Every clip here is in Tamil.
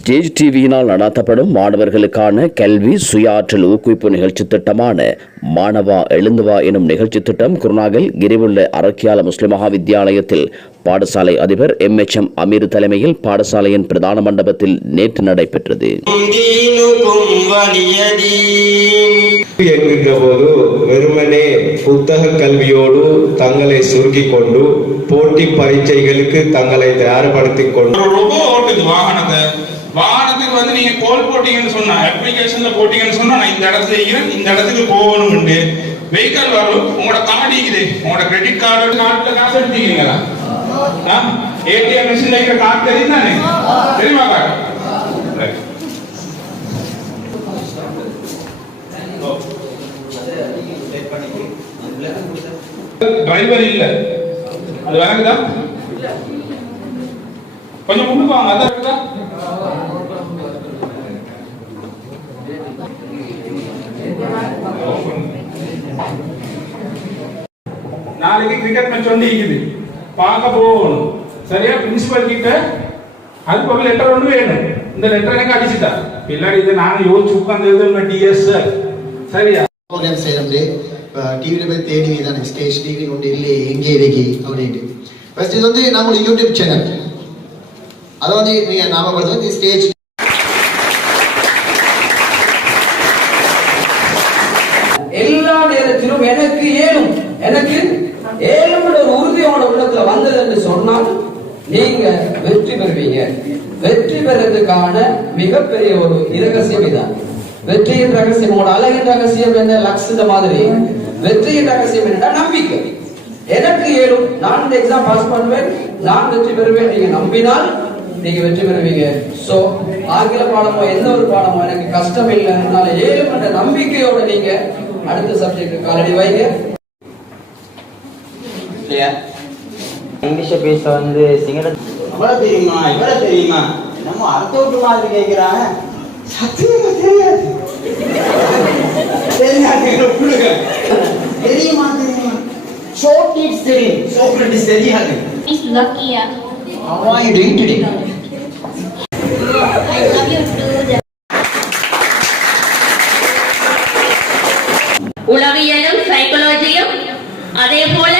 ஸ்டேஜ் டிவியினால் நடாத்தப்படும் மாணவர்களுக்கான கல்வி சுயாற்றல் ஊக்குவிப்பு நிகழ்ச்சி திட்டமான மாணவா எழுந்துவா எனும் நிகழ்ச்சி திட்டம் குருநாகல் கிரிவுள்ள அரக்கியால முஸ்லிம் மகாவித்தியாலயத்தில் பாடசாலை அதிபர் எம் எச் எம் அமீர் தலைமையில் பாடசாலையின் பிரதான மண்டபத்தில் நேற்று நடைபெற்றது. என்கின்ற போது வெறுமனே புத்தக கல்வியோடு தங்களை சுருக்கிக் கொண்டு போட்டி பரீட்சைகளுக்கு தங்களை தயார்படுத்திக் கொண்டு ஒரு ரொபோ ஓட்டுது வாகனத்தை. வாகனத்துக்கு வந்து நீங்க கோல் போட்டீங்கன்னு சொன்னா அப்ளிகேஷன்ல போட்டீங்கன்னு சொன்னா நான் இந்த இடத்துல இருக்கிறேன் இந்த இடத்துக்கு போகணும்னு வெஹிக்கல் வரும் உங்களோட கார்டு இருக்குது. உங்களோட கிரெடிட் கார்டு கார்டுல காசு எடுத்துக்கிறீங்களா? ஏடிஎம் மிஷின்ல இருக்கிற கார்டு தெரியும் தானே தெரியுமா கார்டு டிரைவர் இல்ல. அது வேறங்குதா கொஞ்சம் முன்னுக்கு வாங்க. அதான் இருக்குதா? நாளைக்கு கிரிக்கெட் மேட்ச் வந்து இருக்குது. பார்க்க போகணும். சரியா? பிரின்சிபல் கிட்ட அதுக்கு ஒரு லெட்டர் ஒன்று வேணும். இந்த லெட்டர் எனக்கு அடிச்சுட்டா. இல்லாடி இதை நான் யோசிச்சு உட்காந்து எழுதுன டிஎஸ் சார் சரியா? இப்போ டிவியில் போய் தேடி தானே ஸ்டேஜ் டிவி ஒன்று இல்லை எங்கே இருக்கு அப்படின்ட்டு. ஃபர்ஸ்ட் இது வந்து நம்மளோட யூடியூப் சேனல் அதை வந்து நீங்கள் ஞாபகப்படுத்த வந்து ஸ்டேஜ் எல்லா நேரத்திலும் எனக்கு ஏழும் எனக்கு ஏழும் நீங்க வெற்றி பெறுவீங்க. வெற்றி பெறதுக்கான மிகப்பெரிய ஒரு இரகசியம் இதான் வெற்றியின் ரகசியம் உங்களோட அழகின் ரகசியம் என்ன? லக்ஷித மாதிரி. வெற்றியின் ரகசியம் என்னன்னா நம்பிக்கை. எனக்கு ஏழும் நான் இந்த எக்ஸாம் பாஸ் பண்ணுவேன் நான் வெற்றி பெறுவேன். நீங்க நம்பினால் நீங்க வெற்றி பெறுவீங்க. சோ ஆங்கில பாடமோ எந்த ஒரு பாடமோ எனக்கு கஷ்டம் இல்லை. அதனால ஏழும் என்ற நம்பிக்கையோட நீங்க அடுத்த சப்ஜெக்ட் காலடி வைங்க. இல்லையா? இங்கிலீஷ பேச வந்து சிங்கள தெரியுமா இவ்வளோ தெரியுமா நம்ம அடுத்த விட்டு மாதிரி கேட்கிறாங்க சத்தியமா தெரியாது. தெரியுமா தெரியுமா சோக்ரட்டிஸ் தெரியும் சோக்ரட்டிஸ் தெரியாது? I love you too. உளவியலும் சைக்காலஜியும் அதே போல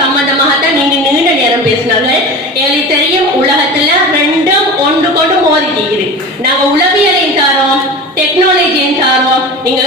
சம்பந்தமாக தான் நீங்க நீண்ட நேரம் பேசினார்கள். எங்களுக்கு தெரியும் உலகத்துல ரெண்டும் ஒன்று கொண்டு மோதிக்கிறது நாங்க உளவியலையும் தாரோம் டெக்னாலஜியும் தாரோம் நீங்க